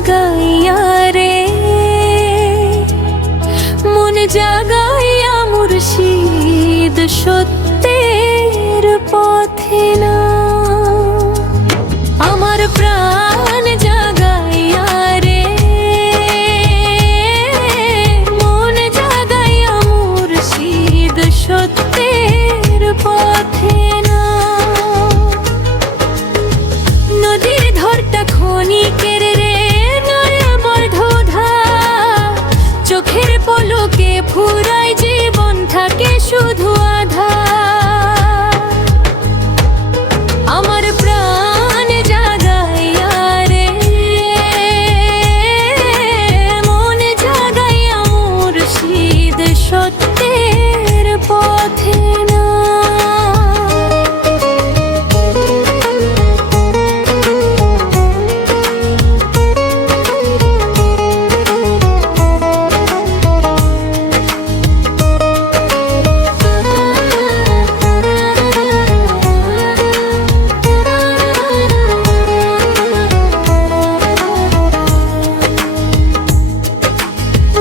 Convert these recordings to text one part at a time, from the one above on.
জাগাইয়া রে, মন জাগাইয়া মুর্শিদ সত্যের পথে না। আমার প্রাণ জাগাইয়া রে, মন জাগাইয়া মুর্শিদ সত্যের পথে না। নদীর ধরটা ক্ষণিকের রে, নয়বর ধোধা, চোখের পলকে ফুরায় জীবন থাকে শুধু আধা। আমার প্রাণ জাগাইয়া রে, মন জাগাইয়া মুর্শিদ সত্যের পথে না।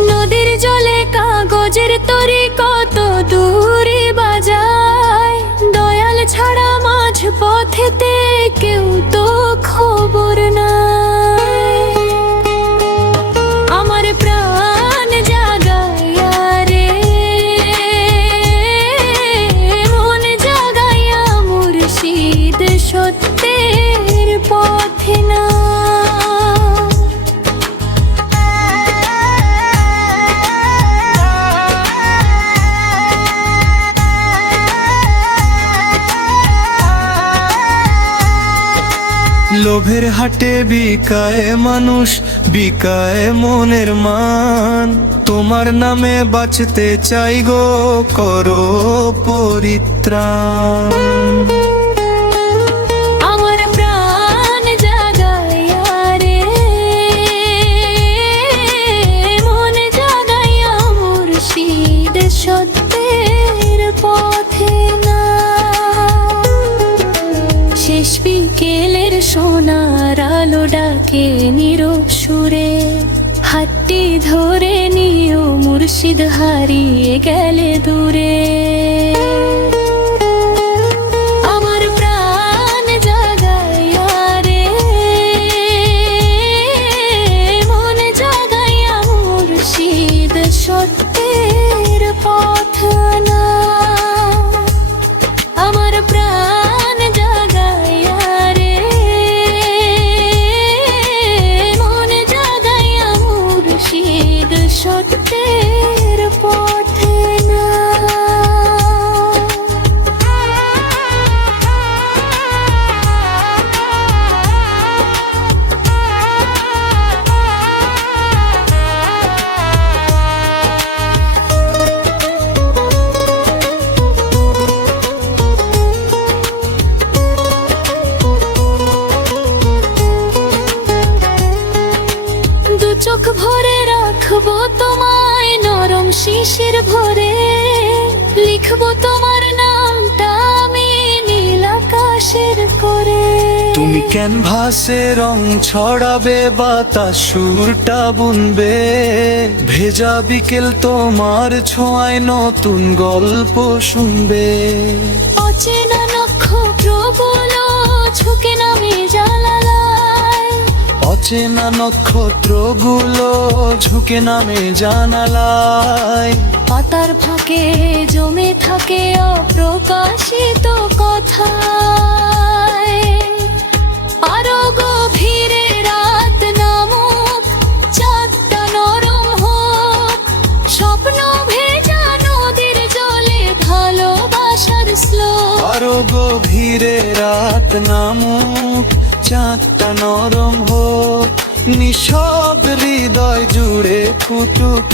নদীর জলে কাগজের তরি কত দূরে বাজায়, দয়াল ছাড়া মাঝ পথেতে কেউ তো খবর নাই। আমার প্রাণ জাগাইয়া রে, মন জাগাইয়া মুর্শিদ সত্যের পথে না। লোভের হাটে বিকায় মানুষ, বিকায় মনের মান। তোমার নামে বাঁচতে চাই গো, করো পরিত্রাণ। আমার প্রাণ জাগাইয়া রে, মন জাগাইয়া মুর্শিদ সত্যের পথে না। শেষ বিকেলের সোনার আলো ডাকে নীরব সুরে, হাতটি ধরে নিও মুর্শিদ হারিয়ে গেলে দূরে। আমার প্রাণ জাগাইয়া রে, মন জাগাইয়া মুর্শিদ সত্যের পথ না। আমার প্রাণ জাগাইয়া রে, মন জাগাইয়া মুর্শিদ সত্যের পথে না। দু চোখ ভরে রাখবো তোমায় নরম শিশির ভরে, লিখবো তোমার নামটা আমি নীল আকাশের করে। তুমি ক্যানভাসে রং ছড়াবে, বাতাস সুরটা বুনবে, ভেজা বিকেল তোমার ছোঁয়ায় নতুন গল্প শুনবে। অচেনা নক্ষত্রগুলো ঝুঁকে নামে জানালায়, অচেনা নক্ষত্রগুলো ঝুঁকে নামে জানালায়। পাতার ফাঁকে জমে থাকে অপ্রকাশিত কথা, আরো গভীরে রাত নামুক, চাঁদটা নরম হোক, স্বপ্ন ভেজা নদীর জলে ভালোবাসার শ্লোক। আরো গভীরে রাত নামুক, চাঁদটা নরম হোক, নিঃশব্দ হৃদয় জুড়ে ফুটুক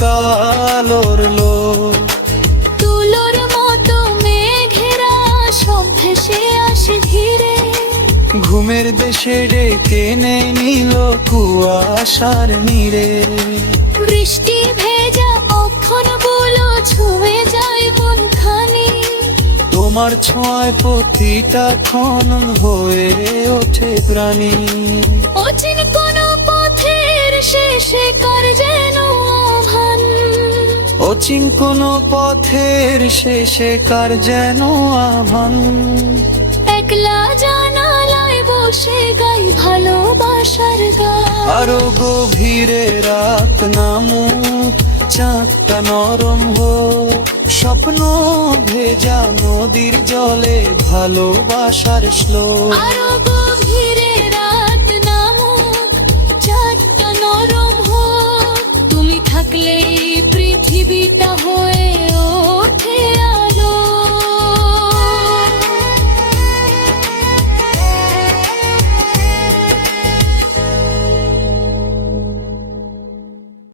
আলোর লোক। তুলোর মতো মেঘেরা সব ভেসে আসে ধীরে, ঘুমের দেশে ডেকে নে নীল কুয়াশার নীড়ে। বৃষ্টি ভেজা অক্ষরগুলো ছুঁয়ে যায় কোনখানি, তোমার ছোঁয়ায় প্রতিটা ক্ষণ হয়ে ওঠে প্রাণী। অচিন কোন পথের অচিন কোনো পথের শেষে কার যেন আহ্বান। একলা জানালায় বসে গাই ভালোবাসার গান। আরো গভীরে রাত নামুক, চাঁদটা নরম হোক, স্বপ্ন ভেজা নদীর জলে ভালোবাসার শ্লোক। আরো গভীরে রাত নামুক, চাঁদটা নরম হোক, তুমি থাকলে এই পৃথিবীটা হয়ে